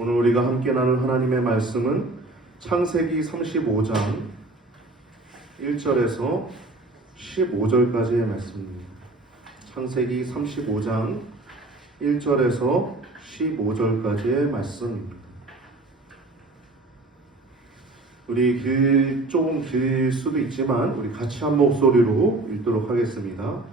오늘 우리가 함께 나눌 하나님의 말씀은 창세기 35장 1절에서 15절까지의 말씀입니다. 창세기 35장 1절에서 15절까지의 말씀입니다. 우리 조금 길 수도 있지만 우리 같이 한 목소리로 읽도록 하겠습니다.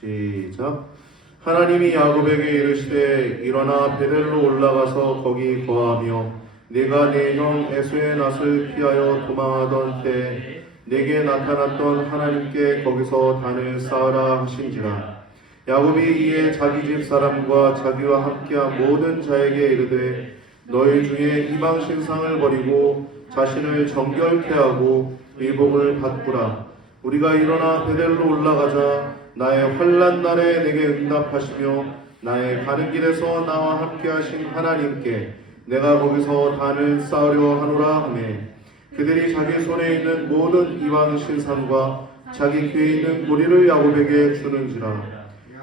시작. 하나님이 야곱에게 이르시되 일어나 베델로 올라가서 거기 거하며 내가 내 형 에서의 낯을 피하여 도망하던 때 내게 나타났던 하나님께 거기서 단을 쌓으라 하신지라. 야곱이 이에 자기 집 사람과 자기와 함께한 모든 자에게 이르되 너희 중에 이방 신상을 버리고 자신을 정결케 하고 의복을 바꾸라. 우리가 일어나 베델로 올라가자. 나의 환난 날에 내게 응답하시며 나의 가는 길에서 나와 함께 하신 하나님께 내가 거기서 단을 쌓으려 하노라 하매 그들이 자기 손에 있는 모든 이방 신상과 자기 귀에 있는 고리를 야곱에게 주는지라.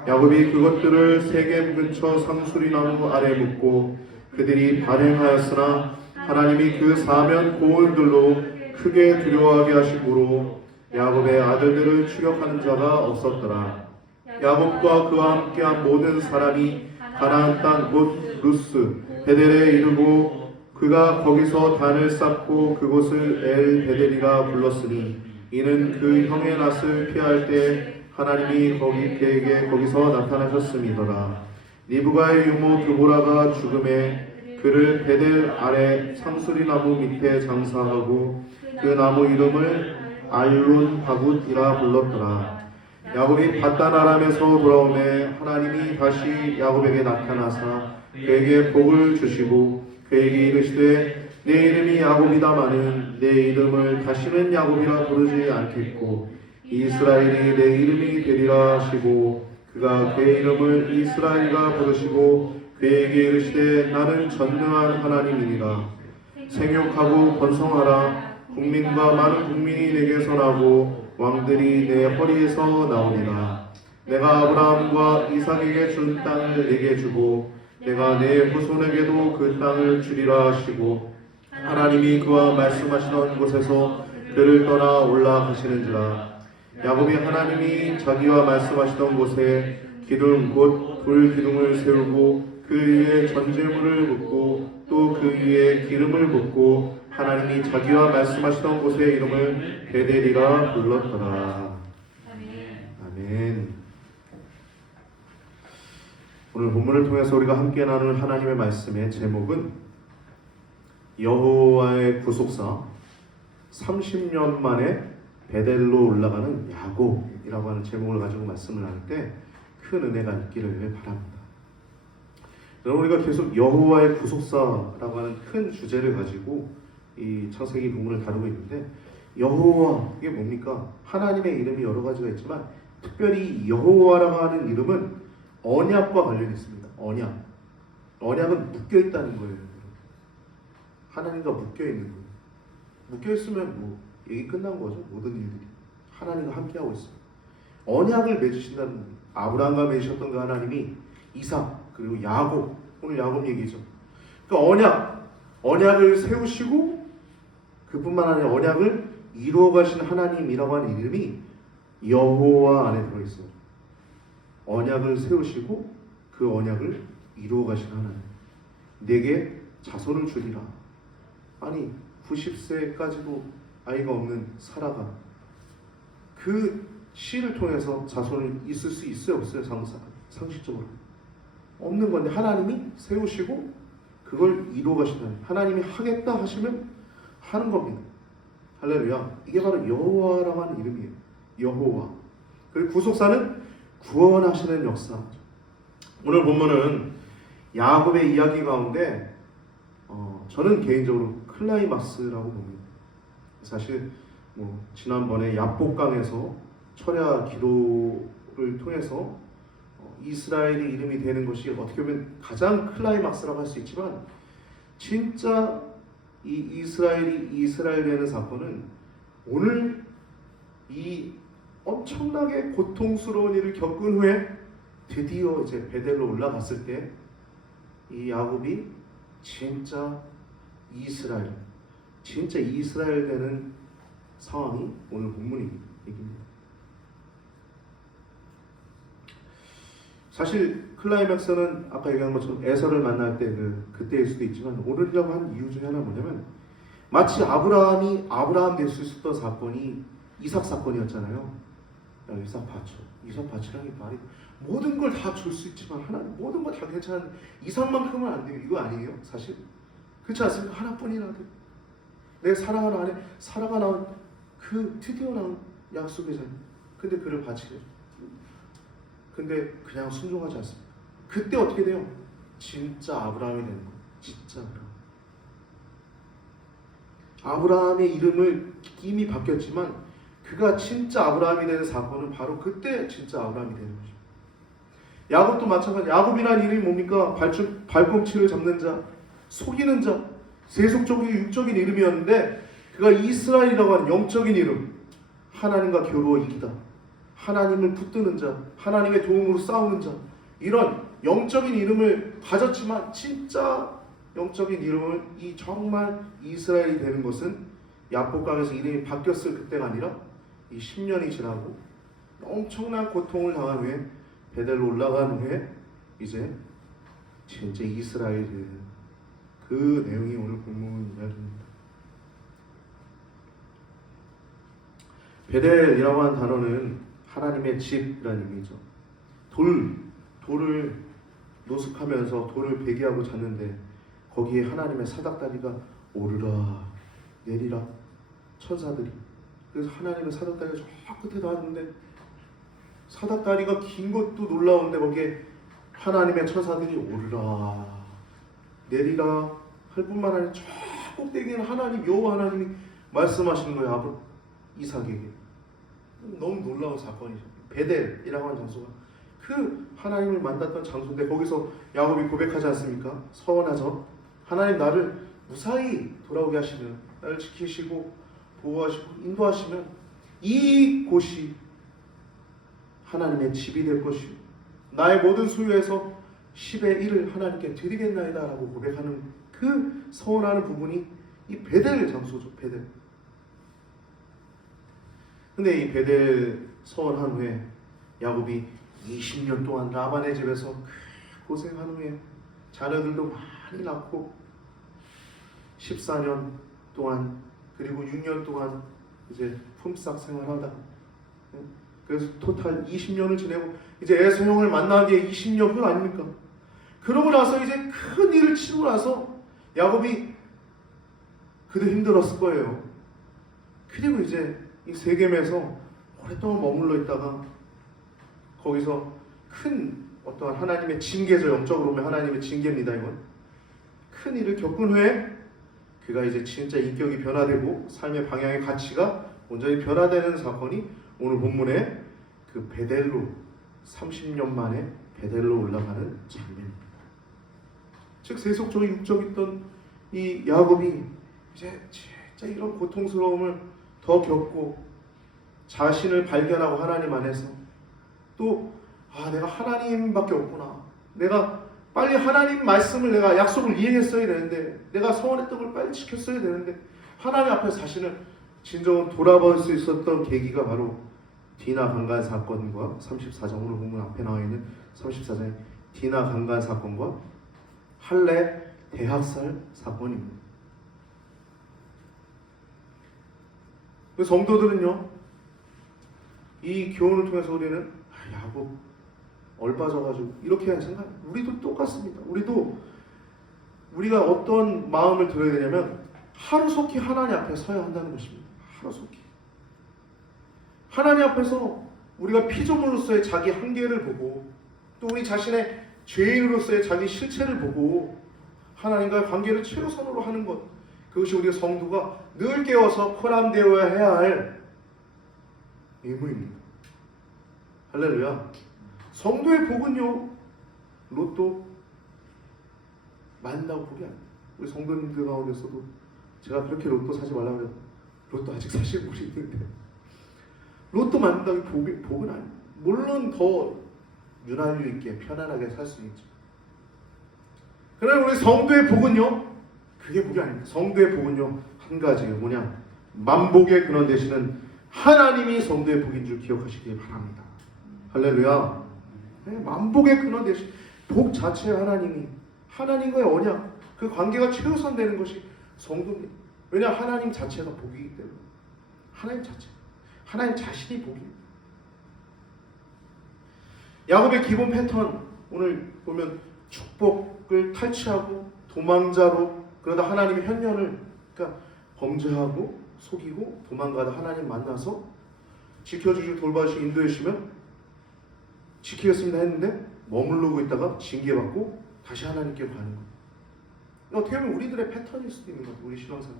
야곱이 그것들을 세겜 근처 상수리나무 아래 묻고 그들이 발행하였으나 하나님이 그 사면 고을들로 크게 두려워하게 하심으로 야곱의 아들들을 추격하는 자가 없었더라. 야곱과 그와 함께한 모든 사람이 가나안 땅 곧 루스 베델에 이르고 그가 거기서 단을 쌓고 그곳을 엘 베델이라 불렀으니 이는 그 형의 낯을 피할 때 하나님이 그에게 거기서 나타나셨음이더라. 리브가의 유모 드보라가 죽음에 그를 베델 아래 상수리나무 밑에 장사하고 그 나무 이름을 알론 바굿이라 불렀더라. 야곱이 밧단 아람에서 돌아오매 하나님이 다시 야곱에게 나타나사 그에게 복을 주시고 그에게 이르시되 내 이름이 야곱이다마는 내 이름을 다시는 야곱이라 부르지 않겠고 이스라엘이 내 이름이 되리라 하시고 그가 그의 이름을 이스라엘이라 부르시고 그에게 이르시되 나는 전능한 하나님이니라. 생육하고 번성하라. 국민과 많은 국민이 내게서 나고 왕들이 내 허리에서 나오니라. 내가 아브라함과 이삭에게 준 땅을 내게 주고 내가 내 후손에게도 그 땅을 주리라 하시고 하나님이 그와 말씀하시던 곳에서 그를 떠나 올라가시는지라. 야곱이 하나님이 자기와 말씀하시던 곳에 기둥 곧 불기둥을 세우고 그 위에 전제물을 붓고 또 그 위에 기름을 붓고 하나님이 자기와 말씀하시던 곳의 이름을 베델이라 불렀더라. 아멘. 오늘 본문을 통해서 우리가 함께 나눌 하나님의 말씀의 제목은 여호와의 구속사 30년 만에 베델로 올라가는 야곱이라고 하는 제목을 가지고 말씀을 할 때 큰 은혜가 있기를 바랍니다. 여러분, 우리가 계속 여호와의 구속사라고 하는 큰 주제를 가지고 이 창세기 본문을 다루고 있는데 여호와 이게 뭡니까? 하나님의 이름이 여러 가지가 있지만 특별히 여호와라고 하는 이름은 언약과 관련이 있습니다. 언약은 묶여 있다는 거예요. 하나님과 묶여 있는 거예요. 묶여 있으면 뭐 얘기 끝난 거죠. 모든 일들이 하나님과 함께 하고 있습니다. 언약을 맺으신다는 겁니다. 아브라함과 맺으셨던 그 하나님이 이삭 그리고 야곱, 오늘 야곱 얘기죠. 그러니까 언약을 세우시고 그뿐만 아니라 언약을 이루어 가신 하나님이라고 하는 이름이 여호와 안에 들어있어요. 언약을 세우시고 그 언약을 이루어 가신 하나님. 내게 자손을 주리라. 아니 90세까지도 아이가 없는 사라가 그 씨를 통해서 자손을 있을 수 있어요? 없어요? 상식적으로 없는 건데 하나님이 세우시고 그걸 이루어 가시는 하나님이 하겠다 하시면 하는 겁니다. 할렐루야. 이게 바로 여호와라고 하는 이름이에요. 여호와. 그리고 구속사는 구원하시는 역사죠. 오늘 본문은 야곱의 이야기 가운데 저는 개인적으로 클라이막스라고 봅니다. 사실 지난번에 야복강에서 철야 기도를 통해서 이스라엘의 이름이 되는 것이 어떻게 보면 가장 클라이막스라고 할 수 있지만 진짜 이 이스라엘이 이스라엘 되는 사건은 오늘 이 엄청나게 고통스러운 일을 겪은 후에 드디어 이제 베델로 올라갔을 때 이 야곱이 진짜 이스라엘 되는 상황이 오늘 본문의 얘기입니다. 사실 클라이맥스는 아까 얘기한 것처럼 에서를 만날 때 그때일 수도 있지만 오늘이라고 한 이유 중에 하나 뭐냐면 마치 아브라함 될 수 있었던 사건이 이삭 사건이었잖아요. 야, 이삭 바치라는 게 말이 모든 걸 다 줄 수 있지만 하나님 모든 거 다 괜찮은 이삭만큼은 안 돼요. 이거 아니에요? 사실 그렇지 않습니까? 하나뿐이라도 내 사랑하는 아내 사라가 낳은 그 드디어 낳은 약속의 자녀. 근데 그를 바치래. 근데 그냥 순종하지 않습니다. 그때 어떻게 돼요? 진짜 아브라함이 되는 거예요. 진짜 아브라함의 이름을 이미 바뀌었지만 그가 진짜 아브라함이 되는 사건은 바로 그때 진짜 아브라함이 되는 거죠. 야곱도 마찬가지. 야곱이라는 이름이 뭡니까? 발꿈치를 잡는 자, 속이는 자, 세속적이고 육적인 이름이었는데 그가 이스라엘이라고 하는 영적인 이름, 하나님과 겨루어 이기다, 하나님을 붙드는 자, 하나님의 도움으로 싸우는 자, 이런 영적인 이름을 가졌지만 진짜 영적인 이름을 정말 이스라엘이 되는 것은 야복강에서 이름이 바뀌었을 그때가 아니라 이 10년이 지나고 엄청난 고통을 당한 후에 베델로 올라간 후에 이제 진짜 이스라엘이 되는 그 내용이 오늘 본문 이야기입니다. 베델이라고 하는 단어는 하나님의 집이라는 의미죠. 돌을 노숙하면서 돌을 베개하고 잤는데 거기에 하나님의 사닥다리가 오르라 내리라 천사들이. 그래서 하나님의 사닥다리가 저 끝에 닿았는데 사닥다리가 긴 것도 놀라운데 거기에 하나님의 천사들이 오르라 내리라 할 뿐만 아니라 저 꼭대기에는 하나님 여호와 하나님이 말씀하시는 거예요. 이삭에게. 너무 놀라운 사건이죠. 베델이라고 하는 장소가 그 하나님을 만났던 장소인데 거기서 야곱이 고백하지 않습니까? 서원하죠. 하나님 나를 무사히 돌아오게 하시면 나를 지키시고 보호하시고 인도하시면 이 곳이 하나님의 집이 될 것이요 나의 모든 소유에서 10의 1을 하나님께 드리겠나이다 라고 고백하는 그 서원하는 부분이 이 베델 장소죠. 베델. 근데 이 베델 서원한 후에 야곱이 20년 동안 라반의 집에서 고생한 후에 자녀들도 많이 낳고 14년 동안 그리고 6년 동안 이제 품삯 생활하다 그래서 토탈 20년을 지내고 이제 에서 형을 만난 뒤에 20년 후 아닙니까? 그러고 나서 이제 큰 일을 치고 나서 야곱이 그도 힘들었을 거예요. 그리고 이제 이 세겜에서 오랫동안 머물러 있다가 거기서 큰 어떠한 하나님의 징계죠. 영적으로 보면 하나님의 징계입니다. 이건 큰 일을 겪은 후에 그가 이제 진짜 인격이 변화되고 삶의 방향의 가치가 온전히 변화되는 사건이 오늘 본문에 그 베델로 30년 만에 베델로 올라가는 장면입니다. 즉 세속적인 육적이던 이 야곱이 이제 진짜 이런 고통스러움을 더 겪고 자신을 발견하고 하나님 안에서 또 내가 하나님밖에 없구나. 내가 빨리 하나님 말씀을 내가 약속을 이행했어야 되는데 내가 서원했던 걸 빨리 지켰어야 되는데 하나님 앞에서 자신을 진정으로 돌아볼 수 있었던 계기가 바로 디나 강간 사건과 34장 오늘 본문 앞에 나와 있는 34장의 디나 강간 사건과 할례 대학살 사건입니다. 그 성도들은요 이 교훈을 통해서 우리는 야곱 얼빠져가지고 이렇게 생각. 우리도 똑같습니다. 우리가 어떤 마음을 들어야 되냐면 하루속히 하나님 앞에 서야 한다는 것입니다. 하루속히 하나님 앞에서 우리가 피조물로서의 자기 한계를 보고 또 우리 자신의 죄인으로서의 자기 실체를 보고 하나님과의 관계를 최우선으로 하는 것, 그것이 우리 성도가 늘 깨워서 포함되어야 해야 할 의무입니다. 할렐루야. 성도의 복은요 로또 맞는다고 복이 아니에요. 우리 성도님들 가운데서도 제가 그렇게 로또 사지 말라고 해도 로또 아직 사실 분이 있는데 로또 맞는다고 복은 아니에요. 물론 더 윤활유 있게 편안하게 살 수 있죠. 그러나 우리 성도의 복은요, 그게 복이 아닙니다. 성도의 복은요, 한 가지예요. 뭐냐? 만복의 근원 되시는 하나님이 성도의 복인 줄 기억하시기 바랍니다. 할렐루야. 네, 만복의 근원 되신 복 자체의 하나님과의 언약, 그 관계가 최우선되는 것이 성도입니다. 왜냐? 하나님 자체가 복이기 때문에. 하나님 자신이 복입니다. 야곱의 기본 패턴, 오늘 보면 축복을 탈취하고 도망자로, 그러다 하나님의 현면을, 그러니까 범죄하고 속이고 도망가다 하나님 만나서 지켜주시고 돌봐주시고 인도해 주시면 지키겠습니다 했는데 머무르고 있다가 징계받고 다시 하나님께 가는 거예요. 어떻게 보면 우리들의 패턴일 수도 있는 것 같아요. 우리 신앙생활.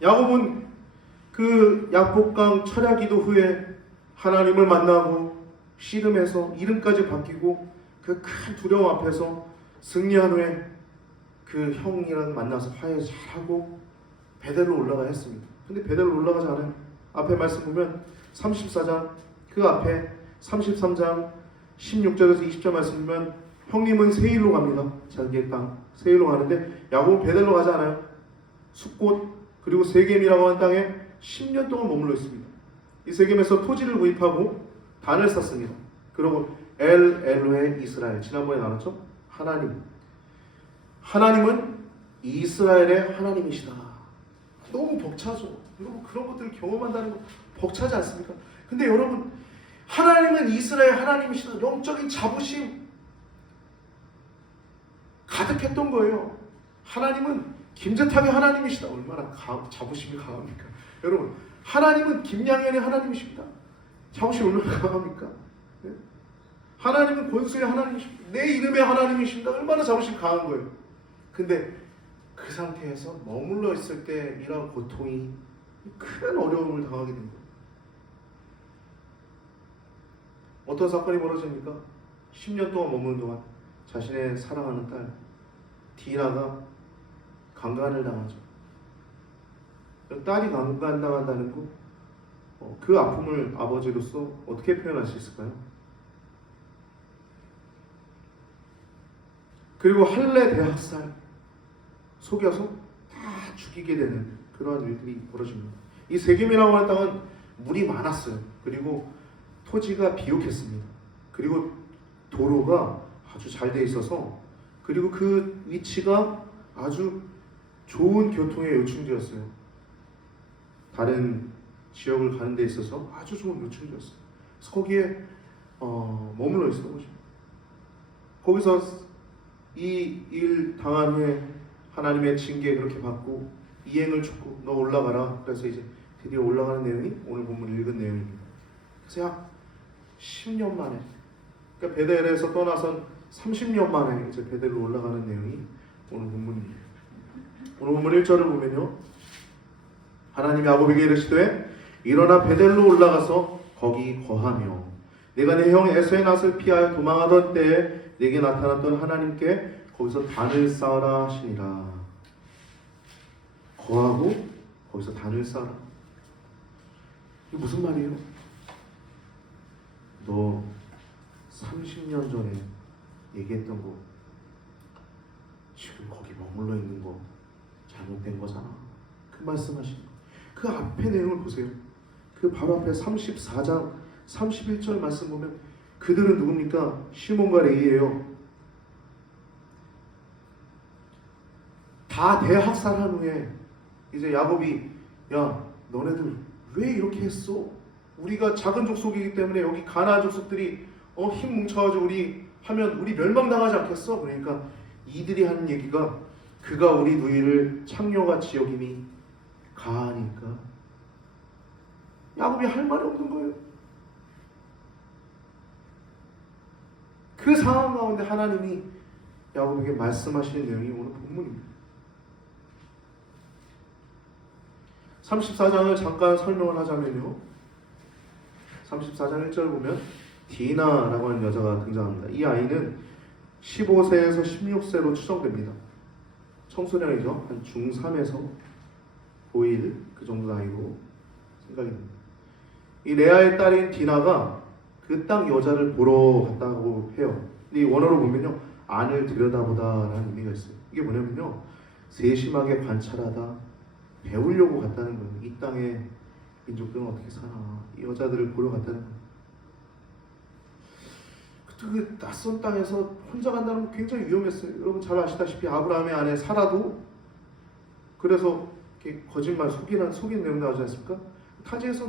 야곱은 그 약복강 철야기도 후에 하나님을 만나고 씨름해서 이름까지 바뀌고 그 큰 두려움 앞에서 승리한 후에 그 형이랑 만나서 화해 잘하고 베델로 올라가 했습니다. 근데 베델로 올라가지 않아요. 앞에 말씀 보면 34장 그 앞에 33장 16절에서 20절 말씀 보면 형님은 세일로 갑니다. 자기의 땅 세일로 가는데 야곱은 베델로 가지 않아요. 숫곳 그리고 세겜이라고 하는 땅에 10년 동안 머물러 있습니다. 이 세겜에서 토지를 구입하고 단을 쌓습니다. 그리고 엘로헤 이스라엘, 지난번에 나눴죠? 하나님은 이스라엘의 하나님이시다. 너무 벅차죠. 여러분 그런 것들을 경험한다는 거 벅차지 않습니까? 근데 여러분 하나님은 이스라엘 하나님이시다. 영적인 자부심 가득했던 거예요. 하나님은 김재탁의 하나님이시다. 얼마나 자부심이 강합니까? 여러분 하나님은 김양현의 하나님이십니다. 자부심이 얼마나 강합니까? 네? 하나님은 권수의 하나님이십니다. 내 이름의 하나님이십니다. 얼마나 자부심이 강한 거예요. 근데 그 상태에서 머물러 있을 때 이런 고통이 큰 어려움을 당하게 된 거예요. 어떤 사건이 벌어집니까? 10년 동안 머무는 동안 자신의 사랑하는 딸 디나가 강간을 당하죠. 딸이 강간당한다는 거, 그 아픔을 아버지로서 어떻게 표현할 수 있을까요? 그리고 할례 대학살 속여서 다 죽이게 되는 그러한 일들이 벌어집니다. 이 세겜이라고 하는 땅은 물이 많았어요. 그리고 토지가 비옥했습니다. 그리고 도로가 아주 잘 돼 있어서, 그리고 그 위치가 아주 좋은 교통의 요충지였어요. 다른 지역을 가는 데 있어서 아주 좋은 요충지였어요. 그래서 거기에 머물러 있었던 거죠. 거기서 이 일 당한 후에 하나님의 징계 그렇게 받고 이행을 줬고 너 올라가라. 그래서 이제 드디어 올라가는 내용이 오늘 본문 읽은 내용입니다. 그래서 약 10년 만에, 그러니까 베델에서 떠나선 30년 만에 이제 베델로 올라가는 내용이 오늘 본문입니다. 오늘 본문 1절을 보면요, 하나님이 야곱에게 이르시되 일어나 베델로 올라가서 거기 거하며 내가 내 형 에서의 낯을 피하여 도망하던 때에 내게 나타났던 하나님께 거기서 단을 쌓아라 하시니라. 거하고 거기서 단을 쌓아라. 이게 무슨 말이에요? 너 30년 전에 얘기했던 거 지금 거기 머물러 있는 거 잘못된 거잖아. 그 말씀하신 거. 그 앞에 내용을 보세요. 그 바로 앞에 34장 31절 말씀 보면 그들은 누굽니까? 시몬과 레위예요. 다 대학살한 후에 이제 야곱이 야 너네들 왜 이렇게 했어? 우리가 작은 족속이기 때문에 여기 가나안 족속들이 힘 뭉쳐가지고 우리 하면 우리 멸망당하지 않겠어? 그러니까 이들이 하는 얘기가 그가 우리 누이를 창녀같이 여김이 가하니까 야곱이 할 말이 없는 거예요. 그 상황 가운데 하나님이 야곱에게 말씀하시는 내용이 오늘 본문입니다. 34장을 잠깐 설명을 하자면요, 34장 1절 보면 디나라고 하는 여자가 등장합니다. 이 아이는 15세에서 16세로 추정됩니다. 청소년이죠. 한 중3에서 고1 그 정도 나이로 생각이 납니다. 이 레아의 딸인 디나가 그 그 땅 여자를 보러 갔다고 해요. 근데 이 원어로 보면요, 안을 들여다보다라는 의미가 있어요. 이게 뭐냐면요, 세심하게 관찰하다, 배우려고 갔다는 거예요. 이 땅의 민족들은 어떻게 사나, 이 여자들을 보러 갔다는 거예요. 그 낯선 땅에서 혼자 간다는 건 굉장히 위험했어요. 여러분 잘 아시다시피 아브라함의 아내 사라도 그래서 이렇게 거짓말 속인 내용 나오지 않습니까? 타지에서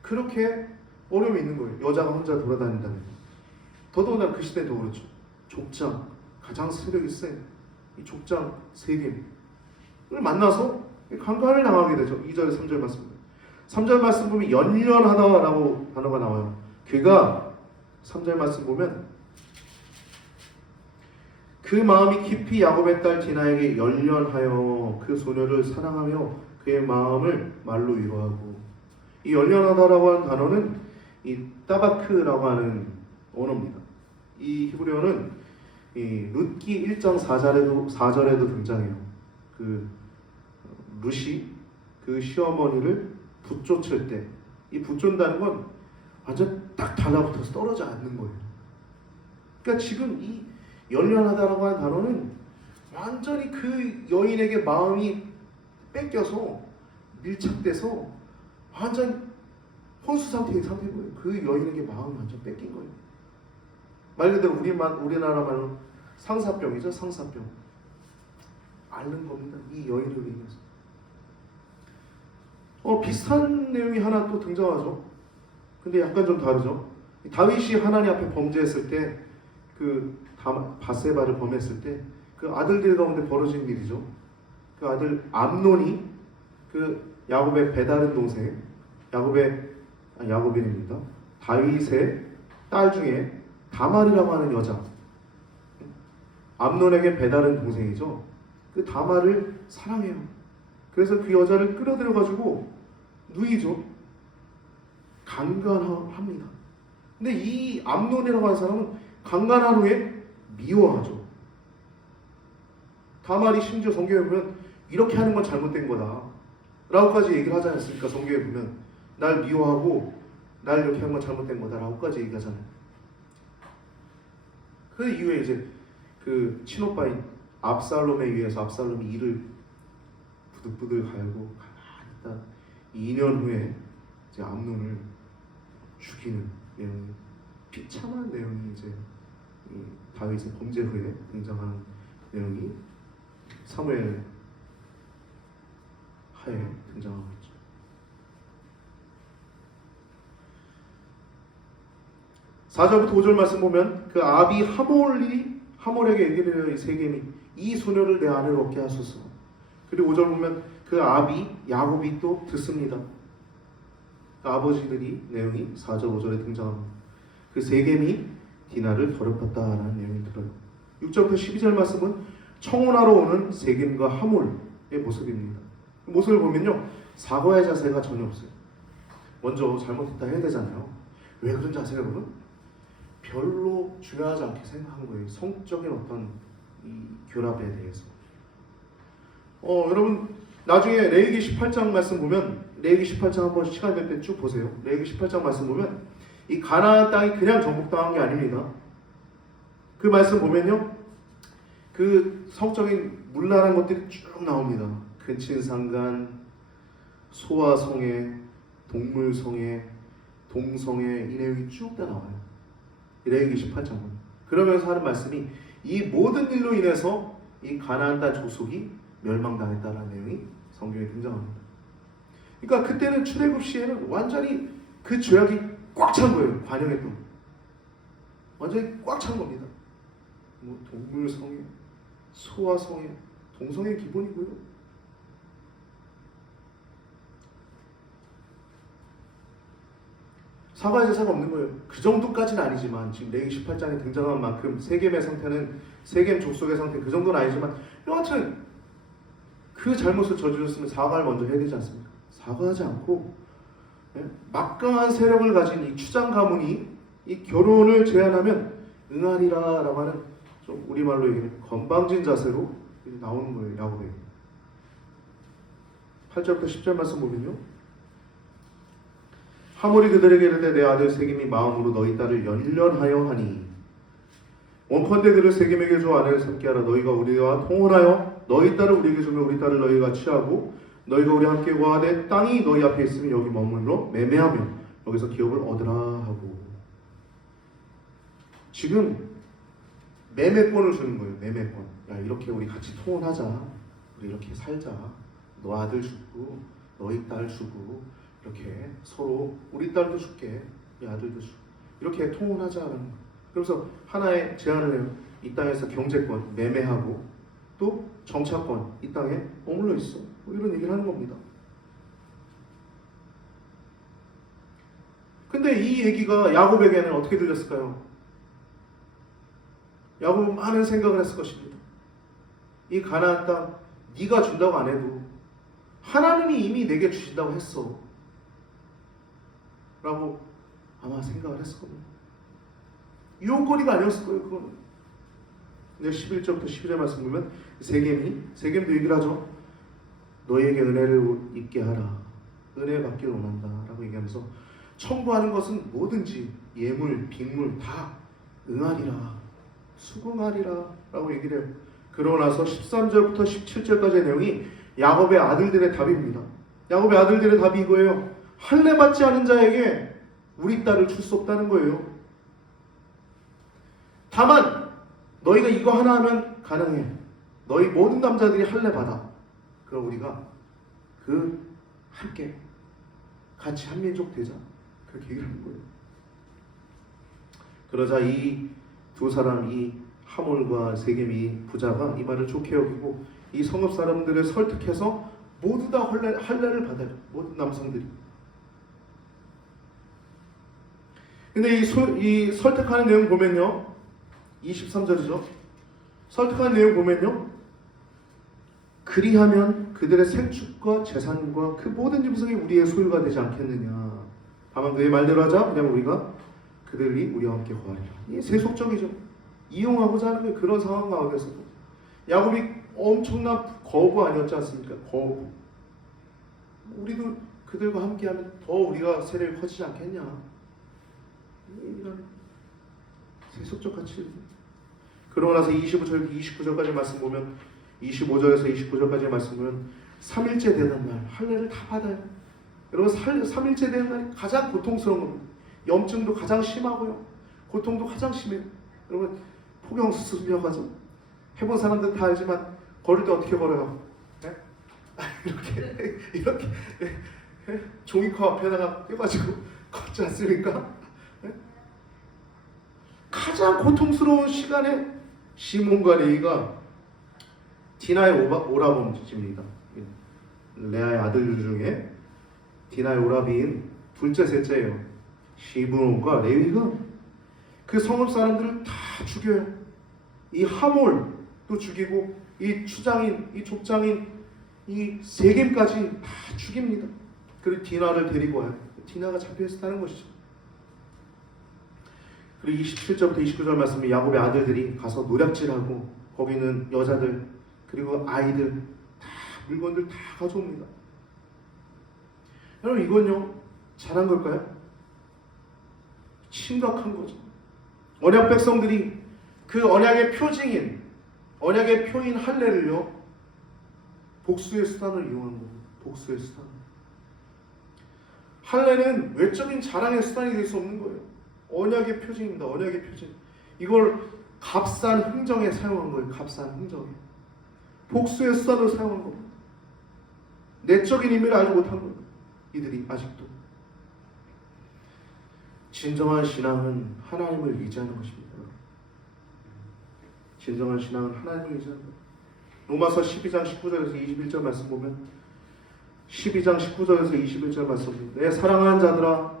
그렇게 어려움이 있는 거예요. 여자가 혼자 돌아다닌다는 거. 더더군다나 그 시대도 그렇죠. 족장, 가장 세력이 센 이 족장 세겜을 만나서 강간을 당하게 되죠. 2절 3절 말씀. 3절 말씀 보면 연련하다라고 단어가 나와요. 그가 3절 말씀 보면 그 마음이 깊이 야곱의 딸 디나에게 연련하여 그 소녀를 사랑하며 그의 마음을 말로 위로하고, 이 연련하다라고 하는 단어는 이 따바크라고 하는 언어입니다. 이 히브리어는 이 룻기 1장 4절에도 등장해요. 그 룻이 그 시어머니를 붙쫓을 때, 이 붙존다는 건 완전 딱 달라붙어서 떨어져 앉는 거예요. 그러니까 지금 이 연련하다라고 하는 단어는 완전히 그 여인에게 마음이 뺏겨서 밀착돼서 완전 혼수 상태인 상태고요. 그 여인에게 마음이 완전 뺏긴 거예요. 말 그대로 우리나라 말로 상사병이죠. 상사병. 앓는 겁니다. 이 여인을 인해서. 비슷한 내용이 하나 또 등장하죠. 근데 약간 좀 다르죠. 다윗이 하나님 앞에 범죄했을 때, 그 바세바를 범했을 때 그 아들들 가운데 벌어진 일이죠. 그 아들 암논이 그 야곱의 배다른 동생, 야곱인입니다. 다윗의 딸 중에 다말이라고 하는 여자, 암논에게 배다른 동생이죠. 그 다말을 사랑해요. 그래서 그 여자를 끌어들여 가지고 누이죠. 강간합니다. 근데 이 암논이라고 하는 사람은 강간한 후에 미워하죠. 다말이 심지어 성경에 보면 이렇게 하는 건 잘못된 거다 라고까지 얘기를 하지 않습니까? 성경에 보면 날 미워하고 날 이렇게 하는 건 잘못된 거다 라고까지 얘기하잖아요. 그 이후에 이제 그 친오빠인 압살롬에 의해서 압살롬이 이를 부들부들 갈고 가만히 있다 2년 후에 이제 암논을 죽이는 내용이, 비참한 내용이 이제 다윗의 범죄 후에 등장하는 내용이 사무엘 하에 등장하고 있죠. (4절부터 5절) 말씀 보면 그 아비 하몰에게 얘기를 해요. 이 세겜이 이 소녀를 내 아내로 얻게 하소서. 그리고 5절 보면 그 아비 야곱이 또 듣습니다. 그 아버지들이 내용이 4절 5절에 등장합니다. 그 세겜이 디나를 더럽혔다라는 내용이 들어요. 6절부터 12절 말씀은 청혼하러 오는 세겜과 하몰의 모습입니다. 그 모습을 보면요, 사과의 자세가 전혀 없어요. 먼저 잘못했다 해야 되잖아요. 왜 그런 자세가 여러분? 별로 중요하지 않게 생각한 거예요. 성적인 어떤 이 결합에 대해서. 여러분 나중에 레위기 18장 말씀 보면, 레위기 18장 한번 시간 될 때 쭉 보세요. 레위기 18장 말씀 보면 이 가나안 땅이 그냥 정복당한 게 아닙니다. 그 말씀 보면요, 그 성적인 문란한 것들이 쭉 나옵니다. 근친상간, 소아성애, 동물성애, 동성애, 이 내용이 쭉 다 나와요. 레위기 18장. 그러면서 하는 말씀이 이 모든 일로 인해서 이 가나안 땅 족속이 멸망당했다는 내용이 성경에 등장합니다. 그러니까 그때는 출애굽 시에는 완전히 그 죄악이 꽉 찬 거예요. 관영했던 완전히 꽉 찬 겁니다. 뭐 동물성애, 소아성애, 동성애 기본이고요. 사과의 제사가 없는 거예요. 그 정도까지는 아니지만 지금 레위기 18장에 등장한 만큼 세겜의 상태는, 세겜 족속의 상태 그 정도는 아니지만 여하튼 그 잘못을 저질렀으면 사과를 먼저 해야 되지 않습니까? 사과하지 않고 막강한 세력을 가진 이 추장 가문이 이 결혼을 제안하면 응하리라라고 하는, 좀 우리말로 얘기하면 건방진 자세로 나오는 거예요. 야곱에게. 8절부터 10절 말씀 보면요, 하물이 그들에게 이르되 내 아들 세겜이 마음으로 너희 딸을 연련하여 하니 원컨대 그를 세겜에게 줘 아내를 삼게 하라. 너희가 우리와 통혼하여 너희 딸을 우리에게 주면 우리 딸을 너희가 취하고 너희가 우리 함께 거하되 땅이 너희 앞에 있으면 여기 머물러 매매하며 여기서 기업을 얻으라 하고. 지금 매매권을 주는 거예요. 매매권. 야, 이렇게 우리 같이 통혼하자. 우리 이렇게 살자. 너 아들 주고 너희 딸 주고 이렇게 서로 우리 딸도 줄게. 이 아들도 주고 이렇게 통혼하자는 거. 그래서 하나의 제안을 해요. 이 땅에서 경제권 매매하고 또 정착권 이 땅에 머물러 있어. 뭐 이런 얘기를 하는 겁니다. 근데 이 얘기가 야곱에게는 어떻게 들렸을까요? 야곱은 많은 생각을 했을 것입니다. 이 가나안 땅 네가 준다고 안 해도 하나님이 이미 내게 주신다고 했어 라고 아마 생각을 했을 겁니다. 유혹거리가 아니었을 거예요. 그거는. 근데 11절부터 12절 말씀 보면 세겜도 얘기를 하죠. 너희에게 은혜를 있게 하라. 은혜 받기를 원한다 라고 얘기하면서 청구하는 것은 뭐든지 예물, 빅물 다 응하리라, 수긍하리라 라고 얘기를 해요. 그러고 나서 13절부터 17절까지의 내용이 야곱의 아들들의 답입니다. 야곱의 아들들의 답이 이거예요. 할례 받지 않은 자에게 우리 딸을 줄 수 없다는 거예요. 다만 너희가 이거 하나 하면 가능해. 너희 모든 남자들이 할례 받아. 그럼 우리가 함께 같이 한 민족 되자. 그렇게 얘기를 하는 거예요. 그러자 이 두 사람, 이 하몰과 세겜이 부자가 이 말을 좋게 여기고 이 성읍 사람들을 설득해서 모두 다 할례를 받아요. 모든 남성들이. 근데 이 설득하는 내용 보면요, 23절이죠. 설득하는 내용 보면요, 그리하면 그들의 생축과 재산과 그 모든 짐승이 우리의 소유가 되지 않겠느냐. 다만 그의 말대로 하자. 그냥 우리가 그들이 우리와 함께 거하리라. 이게 세속적이죠. 이용하고자 하는 그런 상황 가운데서 야곱이 엄청난 거부 아니었지 않습니까? 거부. 우리도 그들과 함께하면 더 우리가 세력이 커지지 않겠냐. 이런 세속적 가치. 그러고 나서 25절, 29절까지 말씀 보면 25절에서 29절까지 말씀 보면 3일째 되는 날 할례를 다 받아요. 여러분 3일째 되는 날이 가장 고통스러운 겁니다. 염증도 가장 심하고요. 고통도 가장 심해요. 여러분 포경 수술이라고 하죠. 해본 사람들은 다 알지만 걸을 때 어떻게 걸어요? 네? 이렇게 종이컵 앞에다가 껴가지고 걷지 않습니까? 네? 가장 고통스러운 시간에 시몬과 레위가 디나의 오라버니입니다. 레아의 아들 중에 디나의 오라비인 둘째 셋째예요. 시므온과 레위가 그 성읍 사람들을 다 죽여요. 이 하몰도 죽이고 이 추장인, 이 족장인, 이 세겜까지 다 죽입니다. 그리고 디나를 데리고 와요. 디나가 잡혀있었다는 것이죠. 그리고 27절부터 29절 말씀에 야곱의 아들들이 가서 노략질하고 거기 있는 여자들 그리고 아이들 다 물건들 다 가져옵니다. 여러분 이건요 잘한 걸까요? 심각한 거죠. 언약 백성들이 그 언약의 표징인 언약의 표인 할례를요 복수의 수단을 이용한 거예요. 복수의 수단. 할례는 외적인 자랑의 수단이 될 수 없는 거예요. 언약의 표징입니다. 언약의 표징. 이걸 값싼 흥정에 사용한 거예요. 값싼 흥정에. 복수의 수단으로 사용한 겁니다. 내적인 의미를 알지 못한 거예요. 이들이 아직도. 진정한 신앙은 하나님을 의지하는 것입니다. 진정한 신앙은 하나님을 의지하는 것. 로마서 12장 19절에서 21절 말씀 보면 12장 19절에서 21절 말씀 보면 내 사랑하는 자들아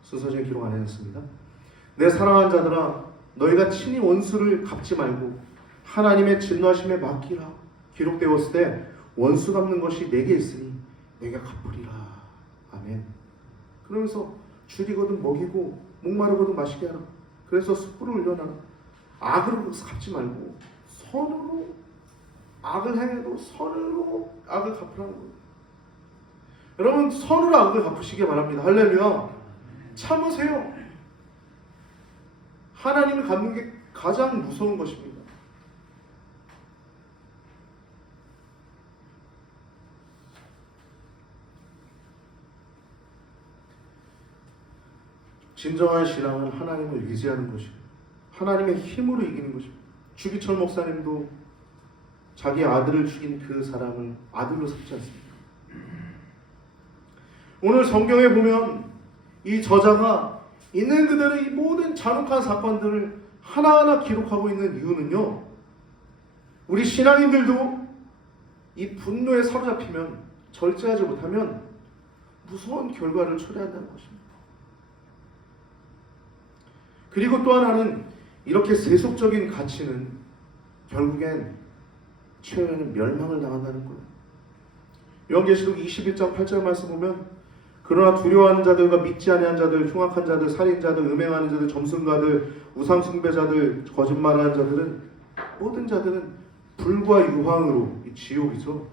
순서적인 기록 안 해놨습니다. 내 사랑하는 자들아 너희가 친히 원수를 갚지 말고 하나님의 진노하심에 맡기라. 기록되었을 때 원수 갚는 것이 내게 있으니 내가 갚으리라. 아멘. 그러면서 줄이거든 먹이고 목마르거든 마시게 하라. 그래서 숯불을 올려놔라. 악으로 갚지 말고 선으로 악을 행해도 선으로 악을 갚으라는 거예요. 여러분 선으로 악을 갚으시기 바랍니다. 할렐루야. 참으세요. 하나님을 갚는 게 가장 무서운 것입니다. 진정한 신앙은 하나님을 의지하는 것이고 하나님의 힘으로 이기는 것입니다. 주기철 목사님도 자기 아들을 죽인 그 사람을 아들로 삼지 않습니다. 오늘 성경에 보면 이 저자가 있는 그대로 이 모든 잔혹한 사건들을 하나하나 기록하고 있는 이유는요, 우리 신앙인들도 이 분노에 사로잡히면, 절제하지 못하면 무서운 결과를 초래한다는 것입니다. 그리고 또 하나는 이렇게 세속적인 가치는 결국엔 최후에는 멸망을 당한다는 거예요. 요한계시록 21장 8절 말씀 보면 그러나 두려워하는 자들과 믿지 아니한 자들, 흉악한 자들, 살인자들, 음행하는 자들, 점순가들, 우상숭배자들, 거짓말하는 자들은 모든 자들은 불과 유황으로, 이 지옥이죠.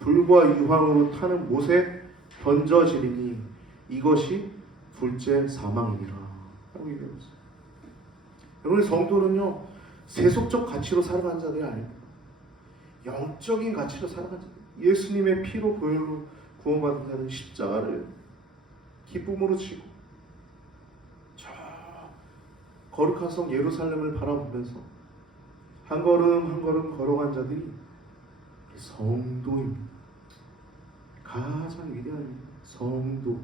불과 유황으로 타는 못에 던져지리니 이것이 둘째 사망이니라 라고 얘기하고 있어요. 여러분 성도는요 세속적 가치로 살아가는 자들이 아닙니다. 영적인 가치로 살아가는 자들. 예수님의 피로 보혈로 구원받은 자는 십자가를 기쁨으로 지고 저 거룩한 성 예루살렘을 바라보면서 한 걸음 한 걸음 걸어간 자들이 성도입니다. 가장 위대한 성도.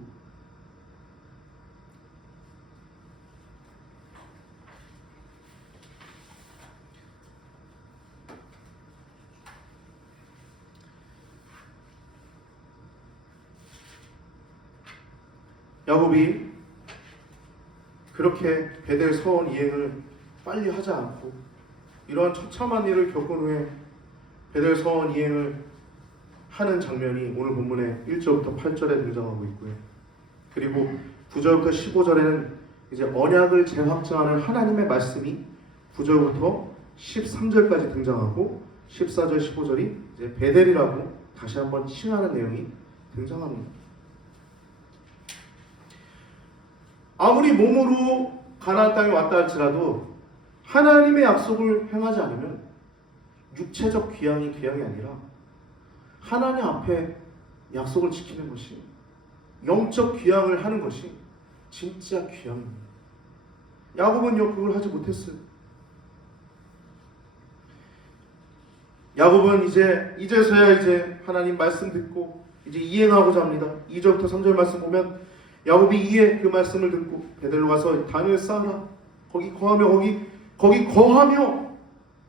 야곱이 그렇게 베델 서원 이행을 빨리 하지 않고 이러한 처참한 일을 겪은 후에 베델 서원 이행을 하는 장면이 오늘 본문의 1절부터 8절에 등장하고 있고요. 그리고 9절부터 15절에는 이제 언약을 재확정하는 하나님의 말씀이 9절부터 13절까지 등장하고 14절, 15절이 이제 베델이라고 다시 한번 칭하는 내용이 등장합니다. 아무리 몸으로 가나안 땅에 왔다 할지라도 하나님의 약속을 행하지 않으면 육체적 귀향이 귀향이 아니라 하나님 앞에 약속을 지키는 것이, 영적 귀향을 하는 것이 진짜 귀향입니다. 야곱은요 그걸 하지 못했어요. 야곱은 이제서야 이제 하나님 말씀 듣고 이제 이행하고자 합니다. 2절부터 3절 말씀 보면 야곱이 이에 그 말씀을 듣고 베델로 가서 단을 쌓으라, 거기 거하며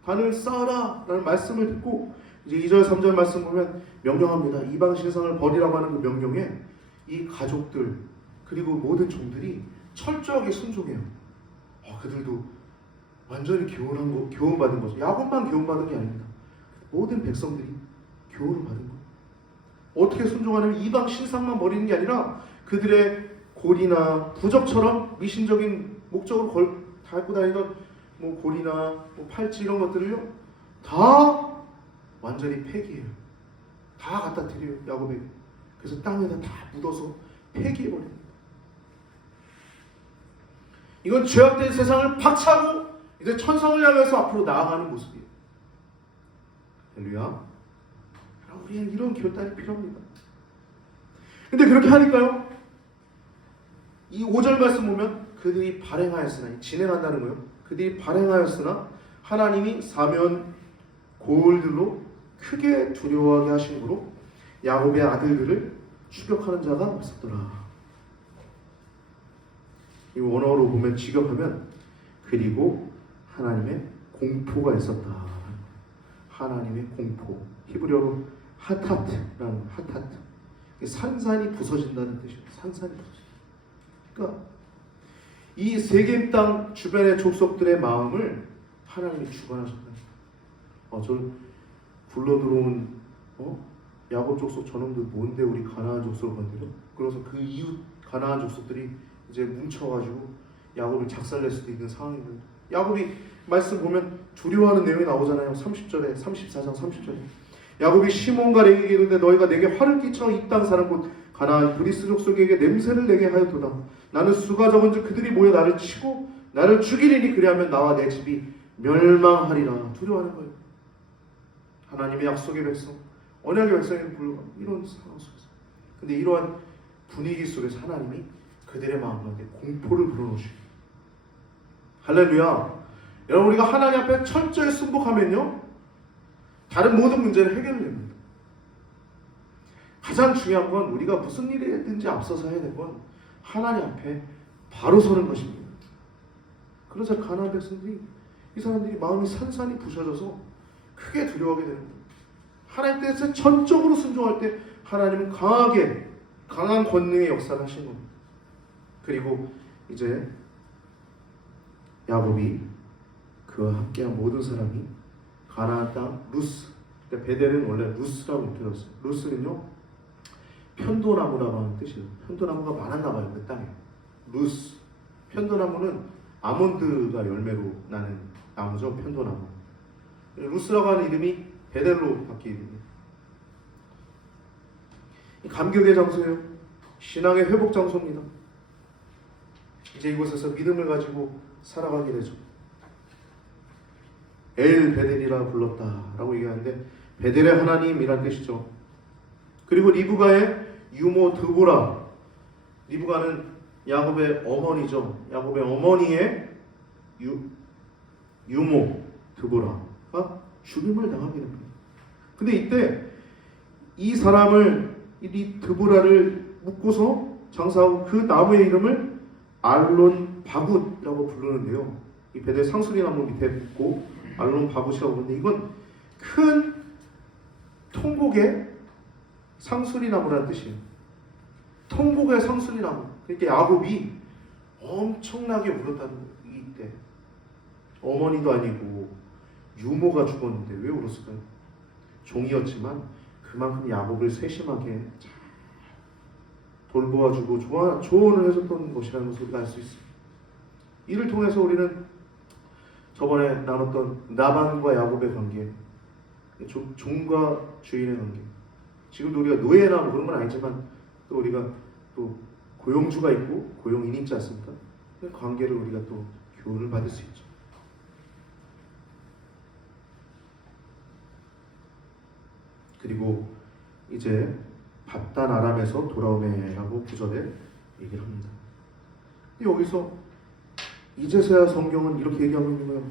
단을 쌓으라 라는 말씀을 듣고 이제 2절 3절 말씀 보면 명령합니다. 이방 신상을 버리라고 하는 그 명령에 이 가족들 그리고 모든 종들이 철저하게 순종해요. 그들도 완전히 교훈받은 거죠. 야곱만 교훈받은 게 아닙니다. 모든 백성들이 교훈을 받은 거예요. 어떻게 순종하냐면 이방 신상만 버리는 게 아니라 그들의 고리나 부적처럼 미신적인 목적으로 달고 다니던 뭐 고리나 뭐 팔찌 이런 것들을요 다 완전히 폐기해요. 다 갖다 드려요 야곱에게. 그래서 땅에다 다 묻어서 폐기해버립니다. 이건 죄악된 세상을 박차고 이제 천성을 향해서 앞으로 나아가는 모습이에요. 할렐루야. 우리는 이런 결단이 필요합니다. 근데 그렇게 하니까요 이 5절 말씀 보면 그들이 발행하였으나, 진행한다는 거예요. 그들이 발행하였으나 하나님이 사면 고을들로 크게 두려워하게 하심으로 야곱의 아들들을 추격하는 자가 없었더라. 이 원어로 보면 직역하면 그리고 하나님의 공포가 있었다. 하나님의 공포. 히브리어로 하타트라는 하타트. 산산이 부서진다는 뜻이에요. 산산이 부서진다. 그러니까 이 세겜 땅 주변의 족속들의 마음을 하나님이 주관하셨다. 저 굴러 들어온 야곱 족속 저놈들 뭔데 우리 가나안 족속을 건드려? 그래서 그 이웃 가나안 족속들이 이제 뭉쳐가지고 야곱을 작살낼 수도 있는 상황입니다. 야곱이 말씀 보면 두려워하는 내용이 나오잖아요. 30절에 34장 30절에 야곱이 시몬과 레위에게 이르되 너희가 내게 화를 끼쳐 이 땅 사는 곳 가나안 브리스 족속에게 냄새를 내게 하였도다. 나는 수가 적은즉 그들이 모여 나를 치고 나를 죽이리니 그리하면 나와 내 집이 멸망하리라. 두려워하는 거예요. 하나님의 약속의 백성, 언약의 백성에게 불과한 이런 상황 속에서. 근데 이러한 분위기 속에서 하나님이 그들의 마음 가운데 공포를 불어넣으시고, 할렐루야. 여러분, 우리가 하나님 앞에 철저히 순복하면요, 다른 모든 문제를 해결됩니다. 가장 중요한 건 우리가 무슨 일이든지 앞서서 해야 될 건 하나님 앞에 바로 서는 것입니다. 그러자 가나안 백성들이, 이 사람들이 마음이 산산이 부셔져서 크게 두려워하게 되는 거예요. 하나님 뜻에 전적으로 순종할 때 하나님은 강한 권능의 역사를 하신 겁니다. 그리고 이제 야곱이 그와 함께한 모든 사람이 가나안 땅 루스, 그러니까 베델은 원래 루스라고 불렀어요. 루스는요, 편도나무라고 하는 뜻이에요. 편도나무가 많았나 봐요, 그 땅에. 루스, 편도나무는 아몬드가 열매로 나는 나무죠, 편도나무. 루스라고 하는 이름이 베델로 바뀐 이름이에요. 감격의 장소예요. 신앙의 회복 장소입니다. 이제 이곳에서 믿음을 가지고 살아가게 되죠. 엘 베델이라 불렀다라고 얘기하는데, 베델의 하나님이란 뜻이죠. 그리고 리브가의 유모 드보라, 리브가는 야곱의 어머니죠. 야곱의 어머니의 유모 드보라가 죽임을 당하게 됩니다. 근데 이때 이 사람을, 이 드보라를 묶고서 장사하고 그 나무의 이름을 알론 바굿이라고 부르는데요. 이 베델 상수리 나무 밑에 묶고 알론 바굿이라고 부르는데, 이건 큰 통곡의 상수리 나무라는 뜻이에요. 통곡의 상수리 나무. 그러니까 야곱이 엄청나게 울었다는 거예요. 이때 어머니도 아니고 유모가 죽었는데 왜 울었을까요? 종이었지만 그만큼 야곱을 세심하게 잘 돌보아주고 조언을 해줬던 것이라는 것을 우리가 알 수 있습니다. 이를 통해서 우리는 저번에 나눴던 라반과 야곱의 관계, 종과 주인의 관계, 지금도 우리가 노예나 뭐 그런 건 아니지만 또 우리가 또 고용주가 있고 고용인이 있지 않습니까? 그 관계를 우리가 또 교훈을 받을 수 있죠. 그리고 이제 밧단 아람에서 돌아오매라고 9절에 얘기를 합니다. 여기서 이제서야 성경은 이렇게 얘기하고 있는 거예요.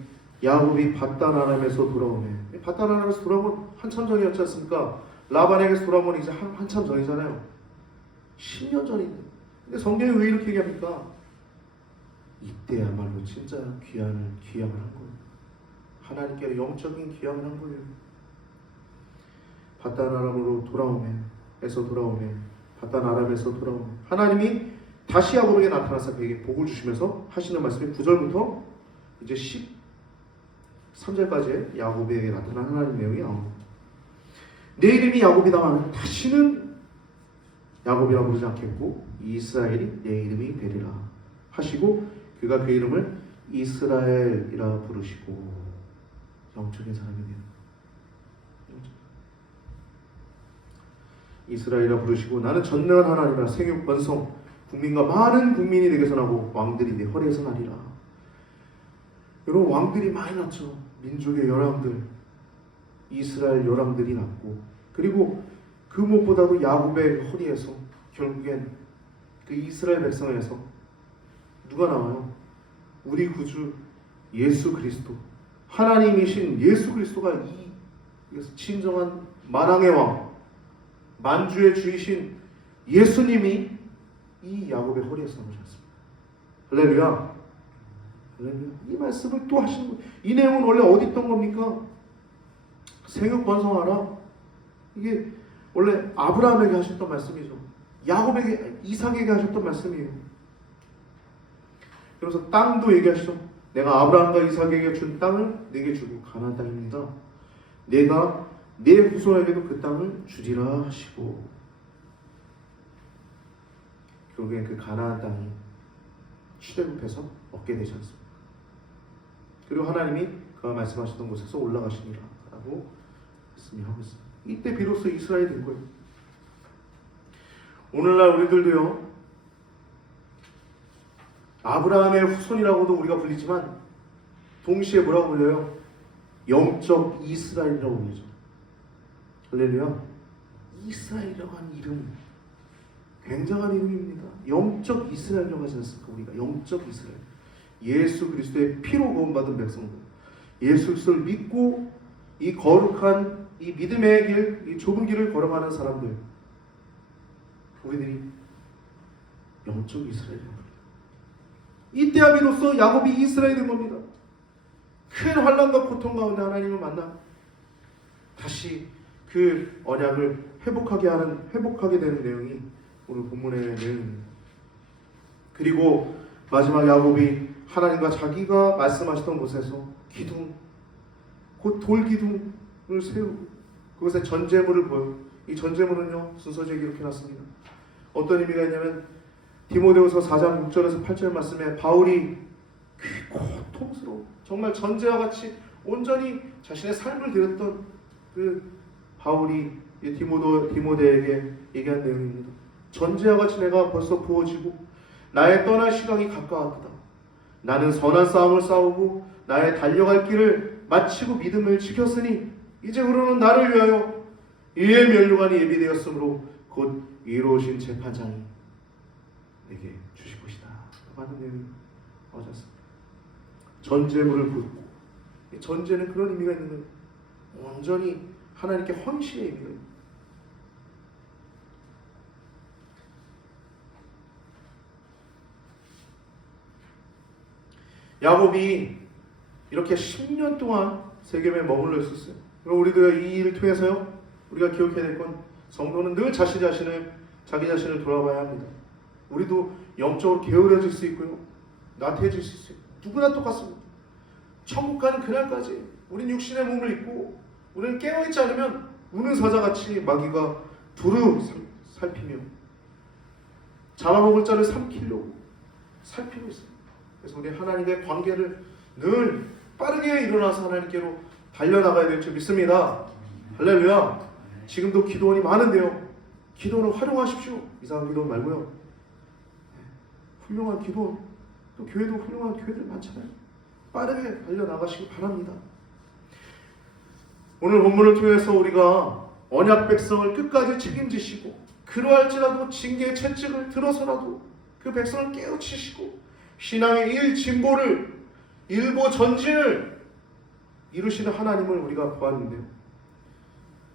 야곱이 밧단 아람에서 돌아오매. 밧단 아람에서 돌아온 건 한참 전이었지 않습니까? 라반에게서 돌아온 건 이제 한참 전이잖아요. 10년 전인데. 근데 성경이 왜 이렇게 얘기합니까? 이때야말로 진짜 귀함을 한 거예요. 하나님께 영적인 귀함을 한 거예요. 밧단 아람으로 돌아오매, 밧단 아람에서 돌아오매. 하나님이 다시 야곱에게 나타나서 그에게 복을 주시면서 하시는 말씀이 9절부터 이제 13절까지의 야곱에게 나타난 하나님 내용이 나옵니다. 내 이름이 야곱이다만 다시는 야곱이라 부르지 않겠고 이스라엘이 내 이름이 되리라 하시고, 그가 그 이름을 이스라엘이라 부르시고 영적인 사람이 되는, 이스라엘이라 부르시고 나는 전능한 하나님이라 생육 번성 국민과 많은 국민이 내게서 나고 왕들이 내 허리에서 나리라. 여러분, 왕들이 많이 났죠. 민족의 열왕들, 이스라엘 열왕들이 났고, 그리고 그 무엇보다도 야곱의 허리에서 결국엔 그 이스라엘 백성에서 누가 나와요? 우리 구주 예수 그리스도, 하나님이신 예수 그리스도가 이 진정한 만왕의 왕, 만주의 주이신 예수님이 이 야곱의 허리에서 나오셨습니다. 할렐루야. 할렐루야. 이 말씀을 또 하시는 거예요. 이 내용은 원래 어디 있던 겁니까? 생육 번성하라. 이게 원래 아브라함에게 하셨던 말씀이죠. 야곱에게, 이삭에게 하셨던 말씀이에요. 그래서 땅도 얘기하시죠. 내가 아브라함과 이삭에게 준 땅을 내게 주고 가나안 땅입니다. 내가 내 후손에게도 그 땅을 주리라 하시고, 결국엔 그 가나안 땅이 출애굽해서 얻게 되지 않습니까? 그리고 하나님이 그가 말씀하셨던 곳에서 올라가시니라 라고 말씀하고 있습니다. 이때 비로소 이스라엘이 된 거예요. 오늘날 우리들도요, 아브라함의 후손이라고도 우리가 불리지만 동시에 뭐라고 불려요? 영적 이스라엘이라고 불리죠. 할렐루야. 이스라엘이라고 하는 이름, 굉장한 이름입니다. 영적 이스라엘이라고 하지 않습니까? 우리가 영적 이스라엘, 예수 그리스도의 피로 구원받은 백성들, 예수 그리스도를 믿고 이 거룩한 이 믿음의 길, 이 좁은 길을 걸어가는 사람들, 우리들이 영적 이스라엘입니다. 이때야 비로소 야곱이 이스라엘이 된 겁니다. 큰 환난과 고통 가운데 하나님을 만나 다시 그 언약을 회복하게 되는 내용이 오늘 본문의 내용입니다. 그리고 마지막 야곱이 하나님과 자기가 말씀하셨던 곳에서 기둥, 곧 돌기둥을 세우고 그것에 전제물을 보여요. 이 전제물은요, 순서지게 이렇게 놨습니다. 어떤 의미가 있냐면 디모데후서 4장 6절에서 8절 말씀에 바울이 그 고통스러운, 정말 전제와 같이 온전히 자신의 삶을 드렸던 그 바울이 디모데에게 얘기한 내용입니다. 전제와 같이 내가 벌써 부어지고 나의 떠날 시간이 가까웠다. 나는 선한 싸움을 싸우고 나의 달려갈 길을 마치고 믿음을 지켰으니 이제 그러는 나를 위하여 이의 면류관이 예비되었으므로 곧 이로우신 재판장이 내게 주실 것이다 하는 내용이 나오셨습니다. 전제물을 붓고, 전제는 그런 의미가 있는 거예요. 온전히 하나님께 헌신의 의미가 있는 거예요. 야곱이 이렇게 10년 동안 세겜에 머물러 있었어요. 그리고 우리도 이 일을 통해서요, 우리가 기억해야 될 건 성도는 늘 자기 자신을 돌아봐야 합니다. 우리도 영적으로 게으러질 수 있고요, 나태해질 수 있어요. 누구나 똑같습니다. 천국 가는 그날까지 우린 육신의 몸을 입고 우리는 깨어있지 않으면 우는 사자같이 마귀가 두루 살피며 잡아먹을 자를 삼키려고 살피고 있어요. 그래서 우리 하나님의 관계를 늘 빠르게 일어나서 하나님께로 달려나가야 될 줄 믿습니다. 할렐루야. 지금도 기도원이 많은데요, 기도원을 활용하십시오. 이상한 기도원 말고요, 훌륭한 기도원, 또 교회도 훌륭한 교회들 많잖아요. 빠르게 달려나가시기 바랍니다. 오늘 본문을 통해서 우리가 언약 백성을 끝까지 책임지시고 그러할지라도 징계의 채찍을 들어서라도 그 백성을 깨우치시고 신앙의 일보 전진을 이루시는 하나님을 우리가 보았는데요,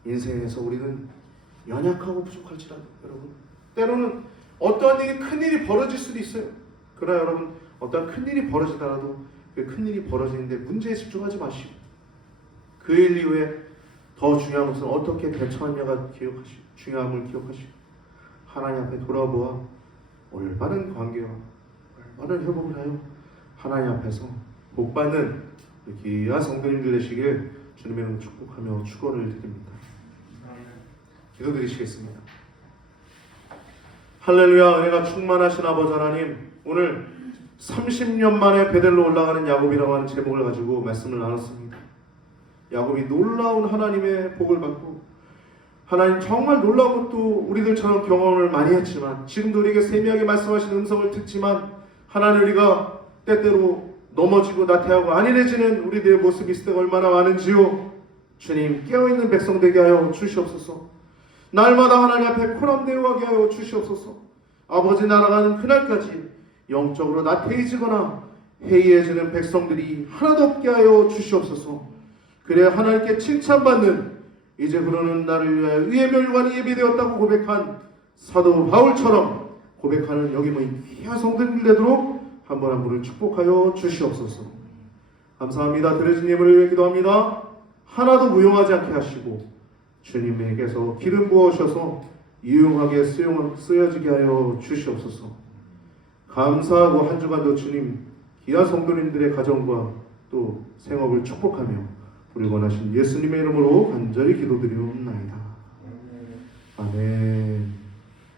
인생에서 우리는 연약하고 부족할지라도 여러분, 때로는 어떠한 큰일이 벌어질 수도 있어요. 그러나 여러분, 어떠한 큰일이 벌어지더라도 그 큰일이 벌어지는데 문제에 집중하지 마시고 그 일 이후에 더 중요한 것은 어떻게 대처하느냐가 중요함을 기억하시고 하나님 앞에 돌아보아 올바른 관계와 올바른 회복을 하여 하나님 앞에서 복받는 귀한 성도님들 되시길 주님의 이름으로 축복하며 축원을 드립니다. 기도드리시겠습니다. 할렐루야. 은혜가 충만하신 아버지 하나님, 오늘 30년 만에 베델로 올라가는 야곱이라고 하는 제목을 가지고 말씀을 나눴습니다. 야곱이 놀라운 하나님의 복을 받고 하나님 정말 놀라운 것도 우리들처럼 경험을 많이 했지만 지금도 우리에게 세미하게 말씀하시는 음성을 듣지만 하나님, 우리가 때때로 넘어지고 나태하고 안일해지는 우리들의 모습이 있을 때가 얼마나 많은지요. 주님, 깨어있는 백성 되게 하여 주시옵소서. 날마다 하나님 앞에 코람내어가게 하여 주시옵소서. 아버지 나아가는 그날까지 영적으로 나태해지거나 해이해지는 백성들이 하나도 없게 하여 주시옵소서. 그래 하나님께 칭찬받는 이제 그러는 나를 위하여 의의 멸관이 예비되었다고 고백한 사도 바울처럼 고백하는 여기 모인 귀한 성도님들 되도록 한 분 한 분을 축복하여 주시옵소서. 감사합니다. 드려진 예물을 위해 기도합니다. 하나도 무용하지 않게 하시고 주님에게서 기름 부어주셔서 유용하게 쓰여지게 하여 주시옵소서. 감사하고 한 주간도 주님 귀한 성도님들의 가정과 또 생업을 축복하며 우리 원하신 예수님의 이름으로 간절히 기도드리옵나이다. 아멘.